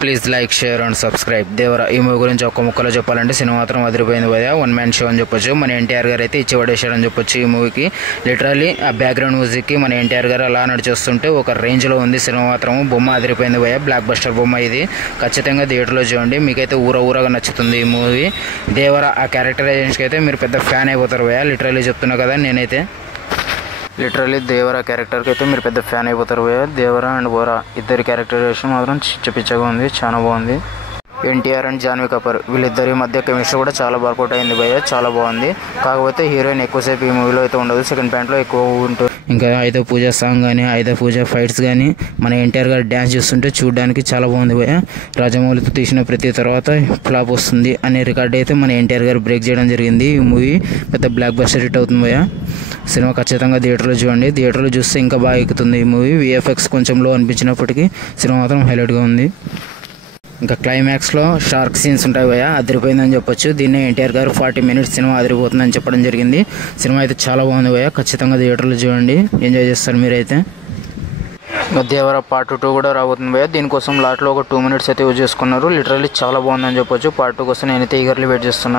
Please like, share and subscribe. Devara ఈ movie గురించి ఒక్క ముక్కలో చెప్పాలంటే సినిమా మాత్రం అదిరిపోయింది భయ్యా. వన్ మ్యాన్ షో అని చెప్పొచ్చు. మన ఎన్టీఆర్ గారు అయితే ఇచ్చి పడేశాడని చెప్పొచ్చు ఈ మూవీకి. లిటరల్లీ ఆ బ్యాక్గ్రౌండ్ మ్యూజిక్కి మన ఎన్టీఆర్ గారు అలా నడిచేస్తుంటే ఒక రేంజ్లో ఉంది సినిమా మాత్రం. బొమ్మ అదిరిపోయింది భయ్యా. బ్లాక్ బస్టర్ బొమ్మ ఇది. ఖచ్చితంగా థియేటర్లో చూడండి, మీకైతే ఊరగా నచ్చుతుంది ఈ మూవీ. దేవరా ఆ క్యారెక్టరైజేషన్కి అయితే మీరు పెద్ద ఫ్యాన్ అయిపోతారు భయ్యా. లిటరల్లీ చెప్తున్నా కదా నేనైతే. లిటరల్లీ దేవరా క్యారెక్టర్కి అయితే మీరు పెద్ద ఫ్యాన్ అయిపోతారు భయ్యా. దేవరా అండ్ బోరా ఇద్దరి క్యారెక్టరైజేషన్ మాత్రం పిచ్చగా ఉంది, చాలా బాగుంది. ఎన్టీఆర్ అండ్ జాన్వీ కపూర్ వీళ్ళిద్దరి మధ్య కెమిస్ట్రీ కూడా చాలా వర్కౌట్ అయింది భయ్య, చాలా బాగుంది. కాకపోతే హీరోయిన్ ఎక్కువసేపు ఈ మూవీలో అయితే ఉండదు, సెకండ్ ప్యాంట్లో ఎక్కువ ఉంటుంది. ఇంకా ఐదో పూజ సాంగ్ కానీ ఐదో పూజ ఫైట్స్ కానీ మన ఎన్టీఆర్ గారు డ్యాన్స్ చేస్తుంటే చూడడానికి చాలా బాగుంది భయ్య. రాజమౌళితో తీసిన ప్రతి తర్వాత ఫ్లాప్ వస్తుంది అనే రికార్డ్ అయితే మన ఎన్టీఆర్ గారు బ్రేక్ చేయడం జరిగింది. ఈ మూవీ పెద్ద బ్లాక్ బస్టర్ హిట్ అవుతుంది భయ్య. సినిమా ఖచ్చితంగా థియేటర్లో చూడండి, థియేటర్లో చూస్తే ఇంకా బాగా ఎక్కుతుంది ఈ మూవీ. విఎఫ్ఎక్స్ కొంచెం లో అనిపించినప్పటికీ సినిమా మాత్రం హైలైట్గా ఉంది. ఇంకా క్లైమాక్స్లో షార్క్ సీన్స్ ఉంటాయి భయ్య, అదిరిపోయిందని చెప్పొచ్చు. దీన్ని ఎన్టీఆర్ గారు 40 minutes సినిమా అదిరిపోతుందని చెప్పడం జరిగింది. సినిమా అయితే చాలా బాగుంది భయ్య, ఖచ్చితంగా థియేటర్లో చూడండి, ఎంజాయ్ చేస్తారు మీరైతే. దేవరా పార్ట్ 2 కూడా రాబోతుంది భయ్య. దీనికోసం లాట్లో ఒక 2 minutes అయితే యూజ్ చేసుకున్నారు. లిటరల్లీ చాలా బాగుందని చెప్పొచ్చు. పార్ట్ 2 కోసం నేనైతే ఈగర్లీ వెయిట్ చేస్తున్నాను.